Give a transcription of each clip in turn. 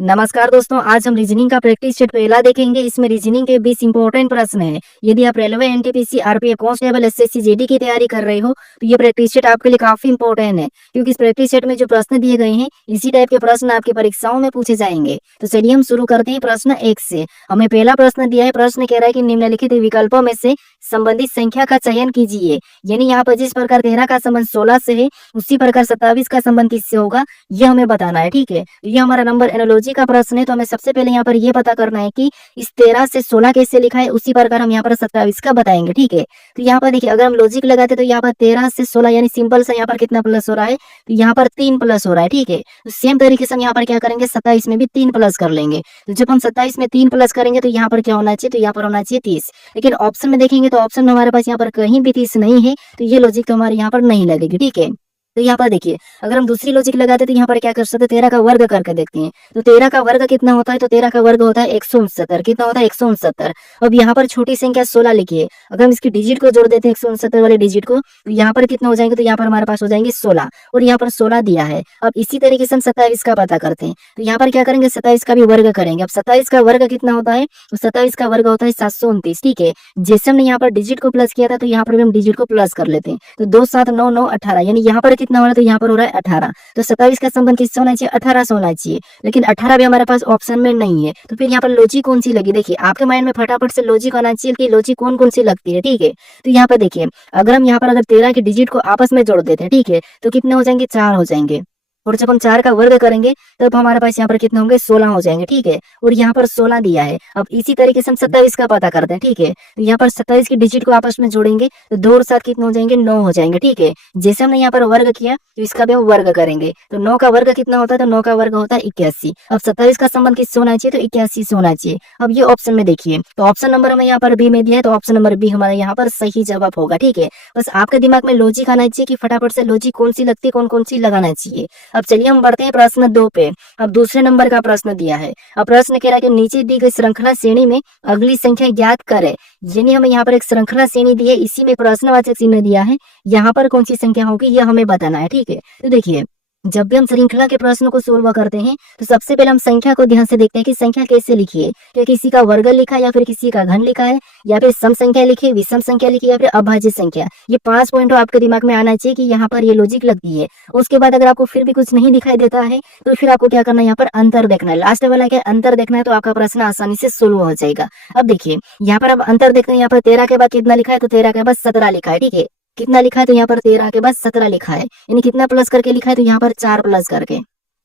नमस्कार दोस्तों, आज हम रीजनिंग का प्रैक्टिस सेट पहला देखेंगे। इसमें रीजनिंग के 20 इंपॉर्टेंट प्रश्न हैं। यदि आप railway, NTPC, RPF, constable, SSC, GD की तैयारी कर रहे हो तो ये प्रैक्टिस सेट आपके लिए काफी इंपॉर्टेंट है, क्योंकि इस प्रैक्टिस सेट में जो प्रश्न दिए गए हैं इसी टाइप के प्रश्न आपकी परीक्षाओं में पूछे जाएंगे। तो चलिए हम शुरू करते हैं प्रश्न 1 से। हमें पहला प्रश्न दिया है। प्रश्न कह रहा है कि निम्नलिखित विकल्पों में से संबंधित संख्या का चयन कीजिए। यानी यहाँ पर जिस प्रकार 13 का संबंध 16 से है, उसी प्रकार 27 का संबंध किससे होगा, ये हमें बताना है। ठीक है, तो ये हमारा नंबर एनालॉजी का प्रश्न है। तो हमें सबसे पहले यहाँ पर ये पता करना है कि इस 13 से 16 कैसे लिखा है, उसी प्रकार हम यहाँ पर 27 का बताएंगे। ठीक है, तो यहाँ पर देखिए, अगर हम लॉजिक लगाते तो यहाँ पर 13 से 16 यानी सिंपल से यहाँ पर कितना प्लस हो रहा है, तो यहाँ पर 3 प्लस हो रहा है। ठीक है, तो सेम तरीके से हम यहाँ पर क्या करेंगे, 27 में भी 3 प्लस कर लेंगे। तो जब हम 27 में 3 प्लस करेंगे तो यहाँ पर क्या होना चाहिए, तो यहाँ पर होना चाहिए 30। लेकिन ऑप्शन में देखेंगे तो ऑप्शन में हमारे पास यहाँ पर कहीं भी 30 नहीं है, तो ये लॉजिक तो हमारे यहाँ पर नहीं लगेगी। ठीक है, तो यहाँ पर देखिए, अगर हम दूसरी लॉजिक लगाते तो यहाँ पर क्या कर सकते हैं, 13 का वर्ग करके देखते हैं। तो 13 का वर्ग कितना होता है, तो 13 का वर्ग होता है 169। कितना होता है, 169। अब यहाँ पर छोटी संख्या 16 लिखिए। अगर हम इसकी डिजिट को जोड़ देते हैं 169 वाले डिजिट को, तो यहाँ पर कितना हो जाएंगे, तो यहाँ पर हमारे पास हो जाएंगे 16, और यहाँ पर 16 दिया है। अब इसी तरीके से हम 27 का पता करते हैं। तो यहाँ पर क्या करेंगे, 27 का भी वर्ग करेंगे। अब 27 का वर्ग कितना होता है, तो 27 का वर्ग होता है 729। ठीक है, जैसे हमने यहाँ पर डिजिट को प्लस किया था, तो यहाँ पर भी हम डिजिट को प्लस कर लेते हैं। तो 2 7 9 9 18, यानी यहाँ पर कितना हो रहा है, तो यहाँ पर हो रहा है 18। तो 27 का संबंध किससे होना चाहिए, 18 से होना चाहिए। लेकिन 18 भी हमारे पास ऑप्शन में नहीं है, तो फिर यहाँ पर लॉजिक कौन सी लगी। देखिए, आपके माइंड में फटाफट से लॉजिक आना चाहिए कि लॉजिक कौन कौन सी लगती है। ठीक है, तो यहाँ पर देखिए, अगर हम यहाँ पर अगर 13 के डिजिट को आपस में जोड़ देते हैं, ठीक है, तो कितने हो जाएंगे, 4 हो जाएंगे। और जब हम 4 का वर्ग करेंगे तब हमारे पास यहाँ पर कितने होंगे, 16 हो जाएंगे। ठीक है, और यहाँ पर 16 दिया है। अब इसी तरीके से हम 27 का पता करते हैं। ठीक है, तो यहाँ पर 27 की डिजिट को आपस में जोड़ेंगे तो 2 और 7 कितने हो जाएंगे, 9 हो जाएंगे। ठीक है, जैसे हमने यहाँ पर वर्ग किया तो इसका भी हम वर्ग करेंगे। तो 9 का वर्ग कितना होता है, तो 9 का वर्ग होता है 81। अब 27 का संबंध किससे होना चाहिए, तो 81 से होना चाहिए। अब ये ऑप्शन में देखिए, तो ऑप्शन नंबर हमें यहाँ पर बी में दिया है, तो ऑप्शन नंबर बी हमारा यहाँ पर सही जवाब होगा। ठीक है, बस आपके दिमाग में लॉजिक आना चाहिए कि फटाफट से लॉजिक कौन सी लगती है, कौन कौन सी लगाना चाहिए। अब चलिए हम बढ़ते हैं प्रश्न 2 पे। अब दूसरे नंबर का प्रश्न दिया है। अब प्रश्न कह रहा है कि नीचे दी गई श्रृंखला श्रेणी में अगली संख्या ज्ञात करें। यानी हमें यहाँ पर एक श्रृंखला श्रेणी दी है, इसी में प्रश्नवाचक चिन्ह दिया है। यहाँ पर कौन सी संख्या होगी, यह हमें बताना है। ठीक है, तो देखिए, जब भी हम श्रृंखला के प्रश्न को सोल्व करते हैं तो सबसे पहले हम संख्या को ध्यान से देखते हैं कि संख्या कैसे लिखी है। क्या किसी का वर्ग लिखा है, या फिर किसी का घन लिखा है, या फिर सम संख्या लिखी, विषम संख्या लिखी, या फिर अभाज्य संख्या। ये 5 पॉइंट आपके दिमाग में आना चाहिए कि यहाँ पर ये लॉजिक लगती है। उसके बाद अगर आपको फिर भी कुछ नहीं दिखाई देता है तो फिर आपको क्या करना है, यहाँ पर अंतर देखना है। लास्ट वाला क्या अंतर देखना है, तो आपका प्रश्न आसानी से सोल्व हो जाएगा। अब देखिए, यहाँ पर अब अंतर देखते हैं। यहाँ पर 13 के बाद कितना लिखा है, तो 13 के बाद 17 लिखा है। ठीक है, कितना लिखा है, तो यहाँ पर 13 के बाद 17 लिखा है। यानी कितना प्लस करके लिखा है, तो यहाँ पर 4 प्लस करके।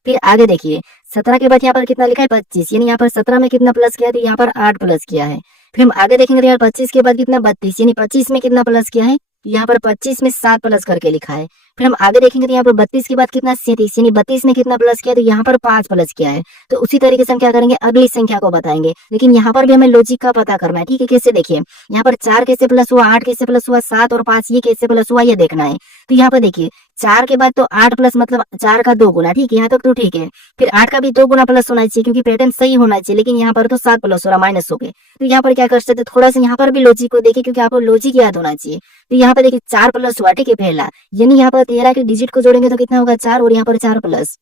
फिर आगे देखिए, 17 के बाद यहाँ पर कितना लिखा है, 25। यानी यहाँ पर 17 में कितना प्लस किया है, तो यहाँ पर 8 प्लस किया है। फिर हम आगे देखेंगे तो यहाँ 25 के बाद कितना 32, यानी 25 में कितना प्लस किया है, यहाँ पर 25 में 7 प्लस करके लिखा है। फिर हम आगे देखेंगे तो यहाँ पर 32 के बाद कितना 37, यानी 32 में कितना प्लस किया, तो यहाँ पर 5 प्लस किया है। तो उसी तरीके से हम क्या करेंगे, अगली संख्या को बताएंगे। लेकिन यहाँ पर भी हमें लॉजिक का पता करना है। ठीक है, कैसे देखिए, यहाँ पर 4 कैसे प्लस हुआ, 8 कैसे प्लस हुआ, 7 और 5 ये कैसे प्लस हुआ, ये देखना है। तो यहाँ पर देखिए, 4 के बाद तो 8 प्लस मतलब 4 का 2 गुना। ठीक है, यहाँ तक तो ठीक है। फिर 8 का भी 2 गुना प्लस होना चाहिए, क्योंकि पैटर्न सही होना चाहिए। लेकिन यहाँ पर तो 7 प्लस हो रहा, माइनस हो गए। तो यहाँ पर क्या कर सकते, थोड़ा सा यहाँ पर भी लॉजिक को देखिए, क्योंकि आपको लॉजिक याद होना चाहिए। तो यहाँ पर देखिए 4 प्लस हुआ। ठीक है, पहला, यानी यहाँ पर 13 के डिजिट को जोड़ेंगे तो कितना होगा, 4, और यहाँ पर 4 प्लस।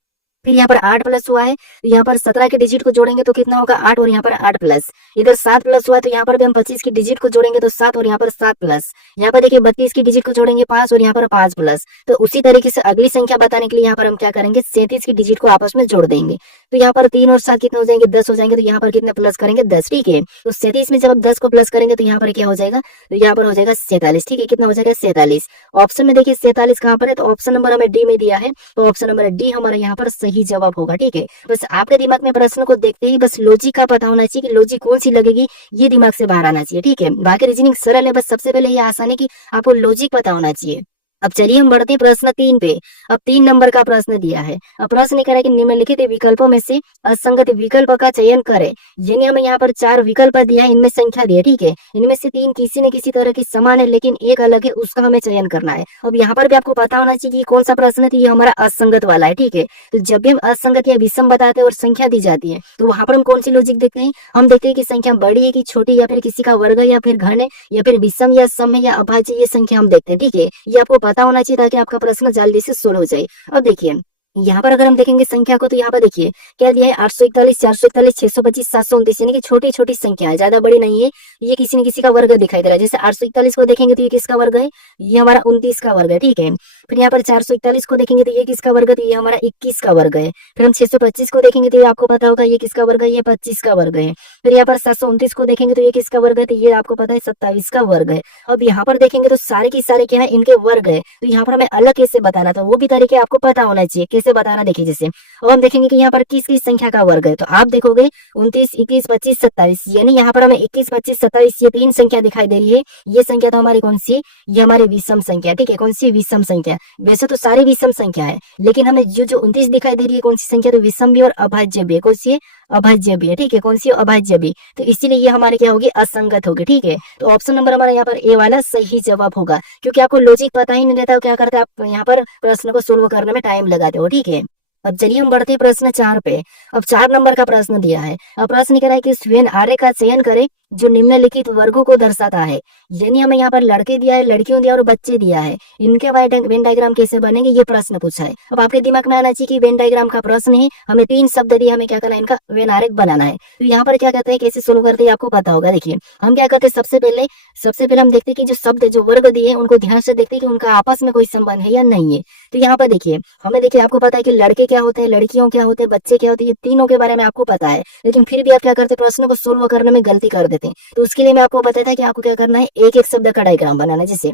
फिर यहाँ पर 8 प्लस हुआ है, तो यहाँ पर 17 के डिजिट को जोड़ेंगे तो कितना होगा, 8, और यहाँ पर 8 प्लस। इधर 7 प्लस हुआ है, तो यहाँ पर भी हम 25 की डिजिट को जोड़ेंगे तो 7, और यहाँ पर 7 प्लस। यहाँ पर देखिए 32 की डिजिट को जोड़ेंगे 5, और यहाँ पर 5 प्लस। तो उसी तरीके से अगली संख्या बताने के लिए यहाँ पर हम क्या करेंगे, 37 की डिजिट को आपस में जोड़ देंगे। तो यहाँ पर 3 और 7 कितने हो जाएंगे, 10 हो जाएंगे। तो यहाँ पर कितने प्लस करेंगे, 10। ठीक है, तो 37 में जब आप 10 को प्लस करेंगे तो यहाँ पर क्या हो जाएगा, तो यहाँ पर हो जाएगा 47। ठीक है, कितना हो जाएगा, 47। ऑप्शन में देखिए 47 कहाँ पर है, तो ऑप्शन नंबर हमें डी में दिया है। तो ऑप्शन नंबर डी हमारा यहाँ पर सही जवाब होगा। ठीक है, बस आपके दिमाग में प्रश्न को देखते ही बस लॉजिक का पता होना चाहिए कि लॉजिक कौन सी लगेगी, ये दिमाग से बाहर आना चाहिए। ठीक है, बाकी रीजनिंग सरल है, बस सबसे पहले ये आसान है कि आपको लॉजिक पता होना चाहिए। अब चलिए हम बढ़ते हैं प्रश्न 3 पे। अब 3 नंबर का प्रश्न दिया है। अब प्रश्न कह रहा है कि निम्नलिखित विकल्पों में से असंगत विकल्प का चयन करें। यानी हमें यहाँ पर 4 विकल्प दिया है, इनमें संख्या दी है। ठीक है, इनमें से 3 किसी न किसी तरह की समान है, लेकिन एक अलग है, उसका हमें चयन करना है। अब यहाँ पर भी आपको पता होना चाहिए कि कौन सा प्रश्न है, तो ये हमारा असंगत वाला है। ठीक है, तो जब भी हम असंगत या विषम बताते हैं और संख्या दी जाती है, तो वहां पर हम कौन सी लॉजिक देखते हैं, हम देखते हैं कि संख्या बड़ी है कि छोटी, या फिर किसी का वर्ग है, या फिर घन है, या फिर विषम या सम है, या अभाज्य, ये संख्या हम देखते हैं। ठीक है, ये आपको पता होना चाहिए ताकि आपका प्रश्न जल्दी से सोल्व हो जाए। अब देखिए, यहाँ पर अगर हम देखेंगे संख्या को, तो यहाँ पर देखिए क्या दिया है, 841, 441, 625, 729, यानी कि छोटी छोटी संख्या है, ज्यादा बड़ी नहीं है। ये किसी न किसी का वर्ग दिखाई दे रहा है। जैसे 841 को देखेंगे तो ये किसका वर्ग है, ये हमारा 29 का वर्ग है, ठीक है। फिर यहाँ पर 441 को देखेंगे तो ये किसका वर्ग है, तो ये हमारा 21 का वर्ग है। फिर हम 625 को देखेंगे तो ये आपको पता होगा ये किसका वर्ग है, ये 25 का वर्ग है। फिर यहाँ पर 729 को देखेंगे तो ये किसका वर्ग है, तो ये आपको पता है 27 का वर्ग है। अब यहाँ पर देखेंगे तो सारे की सारे क्या है, इनके वर्ग है। तो यहाँ पर हमें अलग कैसे बताना था, वो भी तरीके आपको पता होना चाहिए कैसे बताना। देखिए जैसे अब हम देखेंगे कि यहाँ पर किस किस संख्या का वर्ग है, तो आप देखोगे 29, 21, 25, 27, यानी यहाँ पर हमें 21, 25, 27 ये तीन संख्या दिखाई दे रही है। ये संख्या तो हमारी कौन सी, ये हमारी विषम संख्या, ठीक है। कौन सी, विषम संख्या। वैसे तो सारी विषम संख्या है, लेकिन हमें जो जो 29 दिखाई दे रही है कौन सी संख्या, तो विषम भी और अभाज्य भी है। कौन सी है, अभाज्य भी है, ठीक है। कौन सी, अभाज्य भी। तो इसीलिए ये हमारे क्या होगी, असंगत होगी, ठीक है। तो ऑप्शन नंबर हमारा यहाँ पर ए वाला सही जवाब होगा, क्योंकि आपको लॉजिक पता ही नहीं रहता, क्या करते हैं आप यहाँ पर प्रश्न को सोल्व करने में टाइम लगाते हो, ठीक है। अब चलिए हम बढ़ते हैं प्रश्न 4 पे। अब 4 नंबर का प्रश्न दिया है। अब प्रश्न कह रहा है कि उस वेन आरे का चयन करें जो निम्नलिखित वर्गों को दर्शाता है। यानी हमें यहाँ पर लड़के दिया है, लड़कियों दिया और बच्चे दिया है, इनके वेन डायग्राम कैसे बनेंगे, ये प्रश्न पूछा है। अब आपके दिमाग में आना चाहिए कि वेन डायग्राम का प्रश्न है, हमें 3 शब्द दिए, हमें क्या करना है, इनका वेन आरेख बनाना है। तो यहाँ पर क्या कहते हैं, कैसे सोल्व करते हैं आपको पता होगा। देखिए हम क्या करते हैं, सबसे पहले हम देखते हैं कि जो शब्द जो वर्ग दिए हैं उनको ध्यान से देखते हैं कि उनका आपस में कोई संबंध है या नहीं है। तो यहाँ पर देखिए हमें, देखिए आपको पता है कि लड़के क्या होते हैं, लड़कियों क्या होते हैं, बच्चे क्या होते हैं, ये तीनों के बारे में आपको पता है, लेकिन फिर भी आप क्या करते हैं, प्रश्न को सोल्व करने में गलती कर देते हैं। तो उसके लिए मैं आपको बताया था कि आपको क्या करना है, एक एक शब्द का डायग्राम बनाना है। जैसे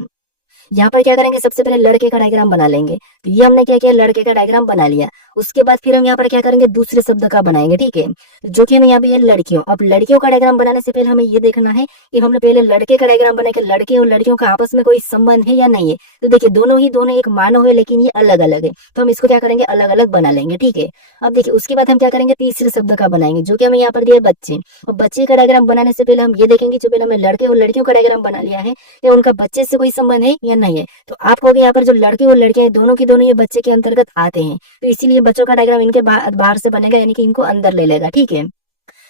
यहाँ पर क्या करेंगे, सबसे पहले लड़के का डायग्राम बना लेंगे। तो ये हमने क्या किया, लड़के का डायग्राम बना लिया। उसके बाद फिर हम यहाँ पर क्या करेंगे, दूसरे शब्द का बनाएंगे, ठीक है, जो कि हमें यहाँ पे है लड़कियों। अब लड़कियों का डायग्राम बनाने से पहले हमें ये देखना है कि हमने पहले लड़के का डायग्राम बनाया कि लड़के और लड़कियों का आपस में कोई संबंध है या नहीं है। तो देखिए दोनों एक मानव है, लेकिन ये अलग अलग है, तो हम इसको क्या करेंगे, अलग अलग बना लेंगे, ठीक है। अब देखिए उसके बाद हम क्या करेंगे, तीसरे शब्द का बनाएंगे, जो कि हमें यहाँ पर दिया बच्चे। और बच्चे का डायग्राम बनाने से पहले हम ये देखेंगे, जो पहले हमने लड़के और लड़कियों का डायग्राम बना लिया है, या उनका बच्चे से कोई संबंध है या नहीं है। तो आप कहोगे यहाँ पर जो लड़के और लड़कियां हैं दोनों की दोनों ये बच्चे के अंतर्गत आते हैं, तो इसीलिए बच्चों का डायग्राम इनके बाहर से बनेगा, यानी कि इनको अंदर ले लेगा, ठीक है।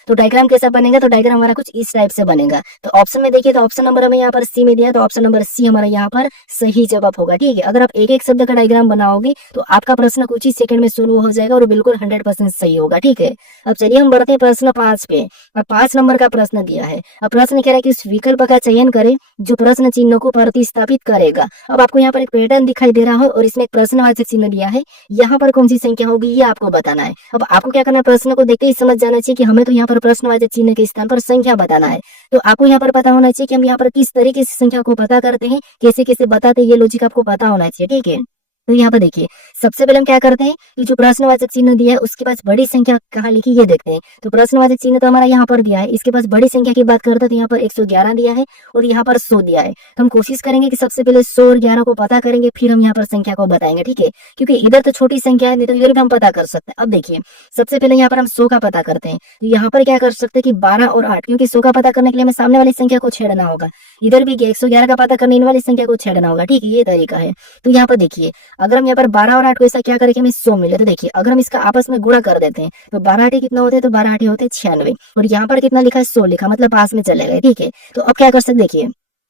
तो डायग्राम कैसा बनेगा, तो डायग्राम हमारा कुछ इस टाइप से बनेगा। तो ऑप्शन में देखिए, तो ऑप्शन नंबर हमें यहाँ पर सी में दिया, तो ऑप्शन नंबर सी हमारा यहाँ पर सही जवाब होगा, ठीक है। अगर आप एक एक शब्द का डायग्राम बनाओगे तो आपका प्रश्न कुछ ही सेकंड में सोल्व हो जाएगा और बिल्कुल 100% सही होगा, ठीक है। अब चलिए हम बढ़ते हैं प्रश्न 5 पे। अब 5 नंबर का प्रश्न दिया है। अब प्रश्न कह रहा है कि उस विकल्प का चयन करें जो प्रश्न चिन्ह को प्रतिस्थापित करेगा। अब आपको यहाँ पर एक पैटर्न दिखाई दे रहा है और इसमें एक प्रश्नवाचक चिन्ह दिया है। यहाँ पर कौन सी संख्या होगी ये आपको बताना है। अब आपको क्या करना है, प्रश्न को देखते ही समझ जाना चाहिए कि हमें तो यहाँ पर प्रश्नवाचक चिन्ह के स्थान पर संख्या बताना है। तो आपको यहाँ पर पता होना चाहिए कि हम यहाँ पर किस तरीके से संख्या को पता करते हैं, कैसे कैसे बताते हैं, ये लॉजिक आपको पता होना चाहिए, ठीक है। तो यहाँ पर देखिए सबसे पहले हम क्या करते हैं कि जो प्रश्नवाचक चिन्ह दिया है उसके पास बड़ी संख्या कहाँ लिखी ये देखते हैं। तो प्रश्नवाचक चिन्ह तो हमारा यहाँ पर दिया है, इसके पास बड़ी संख्या की बात करते हैं तो यहाँ पर 111 दिया है और यहाँ पर 100 दिया है। तो हम कोशिश करेंगे कि सबसे पहले 100 और 11 को पता करेंगे, फिर हम यहाँ पर संख्या को बताएंगे, ठीक है। क्योंकि इधर तो छोटी संख्या है, नहीं तो इधर भी हम पता कर सकते हैं। अब देखिए सबसे पहले यहाँ पर हम 100 का पता करते हैं। तो यहाँ पर क्या कर सकते हैं कि 12 और 8, क्योंकि 100 का पता करने के लिए हमें सामने वाली संख्या को छेड़ना होगा। इधर भी 111 का पता करने वाली संख्या को छेड़ना होगा, ठीक है, ये तरीका है। तो यहाँ पर देखिए अगर हम यहाँ पर 12 और 8 को ऐसा क्या करें कि हमें 100 मिले, तो देखिए अगर हम इसका आपस में गुणा कर देते हैं तो 12 8 कितना होते हैं, तो 12 8 होते हैं 96 और यहाँ पर कितना लिखा है 100 लिखा, मतलब पास में चले गए, ठीक है। तो अब क्या कर सकते, देखिए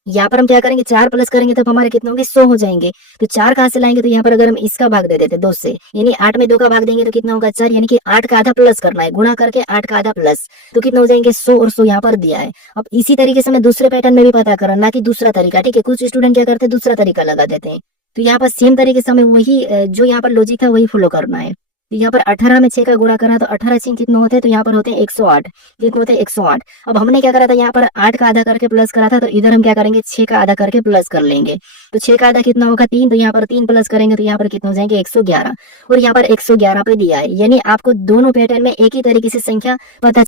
यहाँ पर हम क्या करेंगे, 4 प्लस करेंगे तब हमारे कितने होंगे, 100 हो जाएंगे। तो 4 कहाँ से लाएंगे, तो यहाँ पर अगर हम इसका भाग दे देते 2 से, यानी 8 में 2 का भाग देंगे तो कितना होगा 4, यानी कि 8 का आधा प्लस करना है, गुणा करके 8 का आधा प्लस, तो कितना हो जाएंगे 100 और 100 यहाँ पर दिया है। अब इसी तरीके से हमें दूसरे पैटर्न में भी पता करना, ना कि दूसरा तरीका, ठीक है। कुछ स्टूडेंट क्या करते हैं दूसरा तरीका लगा देते हैं। तो यहाँ पर सेम तरीके से हमें वही जो यहाँ पर लॉजिक है वही फॉलो करना है। तो यहाँ पर 18 में 6 का गुणा करा तो 18 6 कितने होते हैं, तो यहाँ पर होते हैं 108, कितने होते हैं 108। अब हमने क्या करा था, यहाँ पर 8 का आधा करके प्लस करा था, तो इधर हम क्या करेंगे 6 का आधा करके प्लस कर लेंगे। तो 6 का आधा कितना होगा 3, तो यहाँ पर 3 प्लस करेंगे तो यहाँ पर कितने हो जाएंगे 111 और यहाँ पर 111 पे दिया है। यानी आपको दोनों पैटर्न में एक ही तरीके से संख्या पता